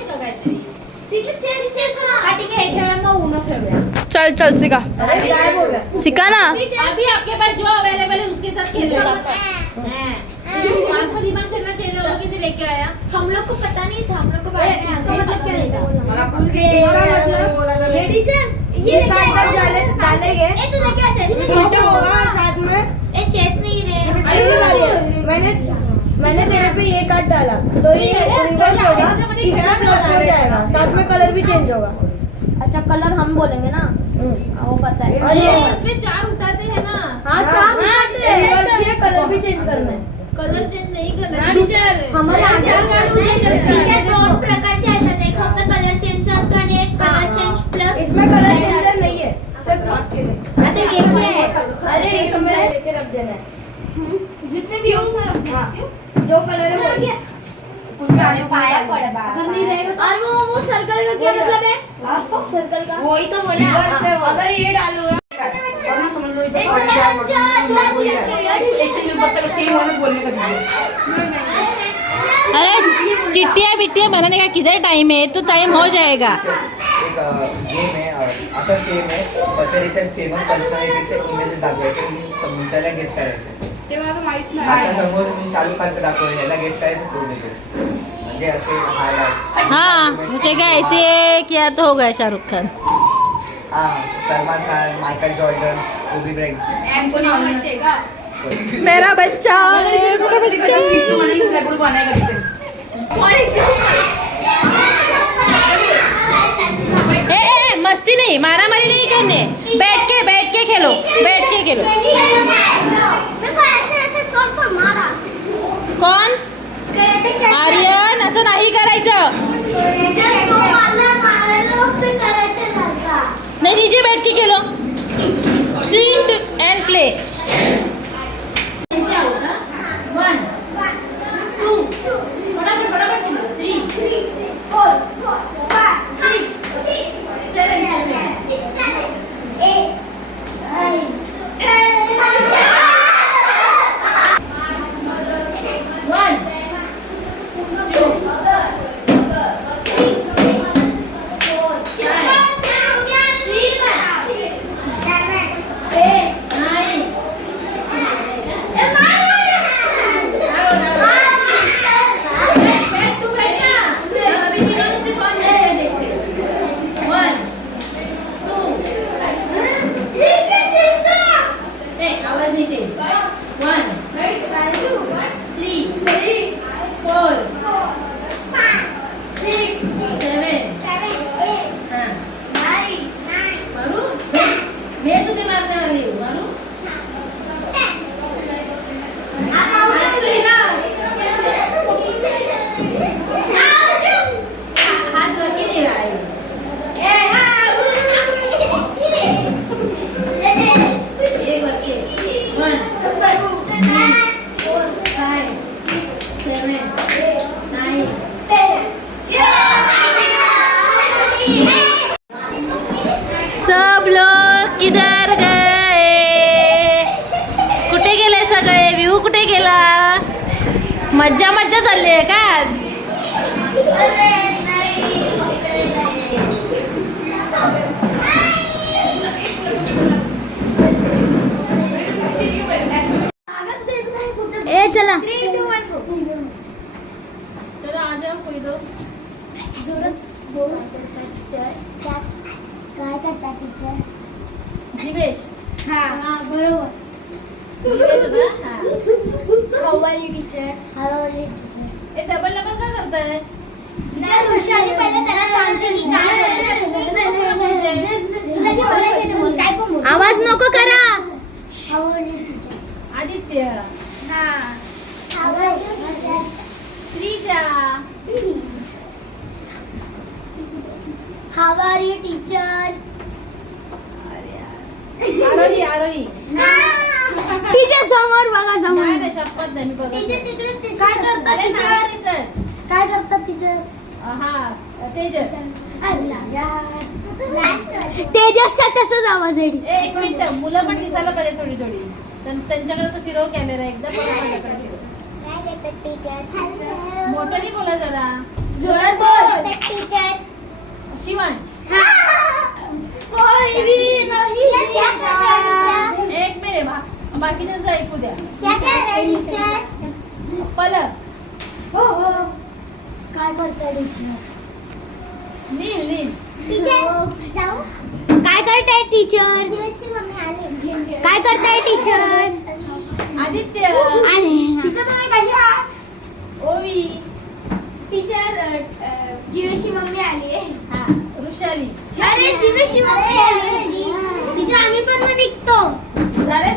काहीतरी चल चल सिका अरे काय बोलूया सिका ना. अभी आपके पास जो अवेलेबल है उसके साथ खेल रहे दिमाग चलना चाहिए वो किसे लेके आया? हम लोग को पता नहीं था हम लोग को इसका मतलब क्या है? ये इसका मतलब ये टीचर ये कार्ड डाले डालेंगे। ए तू क्या चेस होगा साथ में। ए चेस नहीं रे मैंने मैंने तेरे पे ये कार्ड डाला। तो ये रिवर्स तो होगा। इसमें प्लस हो जाएगा। साथ में कलर भी चेंज होगा। अच्छा कलर हम बोलेंगे ना? वो पता है। अरे अरे इसमें चार उठाते हैं ना। हाँ चार रिवर्स भी है। कलर भी चेंज करना है। कलर चेंज नहीं करना है। टीचर हमारे आधार कार्ड टीचर असतात. दोन प्रकारचे असतात एक फक्त कलर चेंजचा असतो आणि एक कलर चेंज प्लस इसमें कलर चेंजर नहीं है पाच केले आता हे काय आहे? अरे इसमें लेके रख देना है जितने भी हो हाँ जो कलर है वो पाया पड़ा। और वो वो सर्कल का क्या मतलब है? सर्कल का? वही तो बोला। रिवर्स है वो। अगर ये डालूँगा अरे चिट्टिया बिट्टिया बनाने का किधर टाइम है? तो टाइम हो जाएगा। एक गेम अ, असा सेम आहे तर फ़ेमस पर्सनॅलिटीचे इमेजेस दाखवायचे मी गेस करायचे ते मला माहित आता समोर मी शाहरुख खानचं दाखवलं याला करायचं क्लू देतो. म्हणजे असे हाँ मुझे क्या ऐसे किया तो हो गया शाहरुख खान. हा Salman Khan Michael Jordan Kobe Bryant मेरा बच्चा मेरा बच्चा. ए, ए, ए, मस्ती नहीं मारा मारी नहीं करने बैठ के बैठ के खेलो बैठ के खेलो. आर्यन असं नाही करायचं. नाही नीचे बैठ के मज्जा मज्जा चालली आहे का आज? ए चला. चलो आ जाओ कोई दो काय करता टीचर जीवेश. हा. बरोबर? हा. हवाली टीचर हवाली टीचर ए डबल डबल का करताय? टीचर ऋषाली पहिले त्याला सांगते की काय तुला जे बोलायचं ते बोल काय पण बोल आवाज नको करा हवाली टीचर आदित्य हा श्रीजा हवारी टीचर आरोही. आरोही टीचर समोर बघा नाही नाही, शपथ नाही मी बघत टीचर नाही. तिकडे काय करतात अरे नाही. काय करतात टीचर हा तेजस. तेजसचा तसंच आवाज आहे. ए, एक मिनिट मुलं पण दिसायला पाहिजे थोडी थोडी. त्यांच्याकडे असं फिरव कॅमेरा एकदा बघा माझ्याकडे. फिरव. टीचर मोठं नाही बोला जरा. जोरात बोल. टीचर शिवांश. कोई भी नहीं. बा- बाकीच्यांचं ऐकू द्या. क्या कर रहे टीचर पलक. हो हो. काय करताय टीचर नील नील टीचर जाऊ. काय करताय टीचर काय करताय टीचर आदित्य. आहात ओवी. टीचर जीवेशी मम्मी आली आहे. हा वृषाली. अरे जीवेशी मम्मी आली. टीचर आम्ही पण निघतो. झाले